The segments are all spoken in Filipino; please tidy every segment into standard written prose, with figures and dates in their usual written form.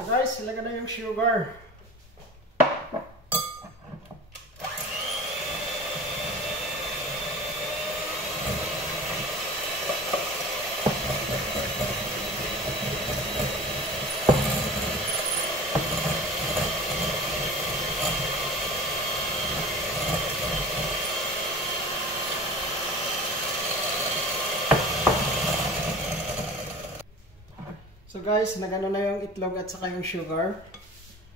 So guys, ilagay na yung sugar. So guys, nagano na yung itlog at saka yung sugar.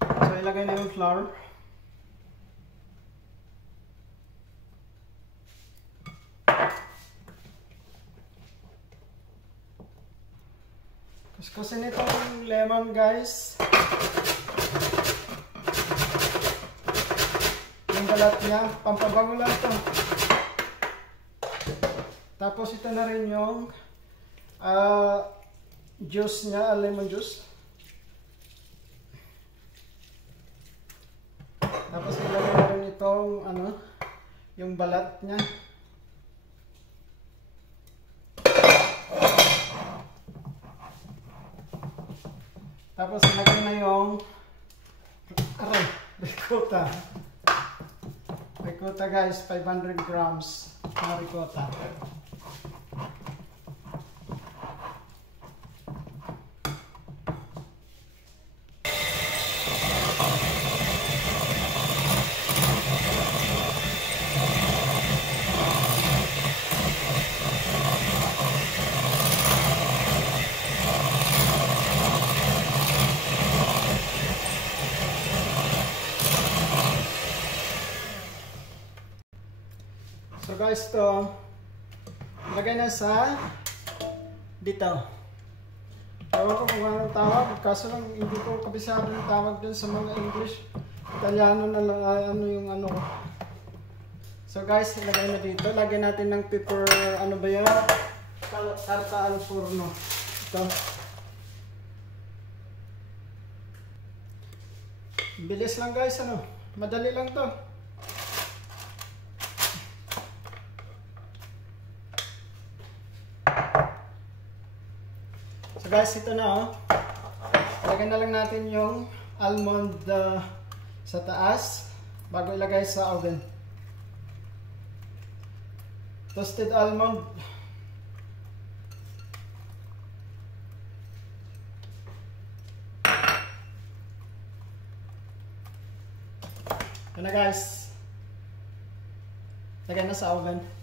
So ilagay na yung flour. Kuskusin itong lemon guys. Yung balat niya, pampabango lang ito. Tapos ito na rin yung juice niya, lemon juice. Tapos ilagay na rin itong yung balat niya. Tapos ilagay na yung ricotta. Ricotta guys, 500 grams na ricotta. So guys, ito lagay na sa dito. Tawag ko kung anong tawag, kaso lang hindi ko kabisado yung tawag dun sa mga English. Italiano na lang ano yung ano. So guys, ilagay na dito. Lagyan natin ng pepper, ano ba yan? Tarta al forno. Ito. Bilis lang guys, madali lang to. So guys, ito na Lagyan na lang natin yung almond sa taas bago ilagay sa oven. Toasted almond. Ito na guys. Lagyan na sa oven.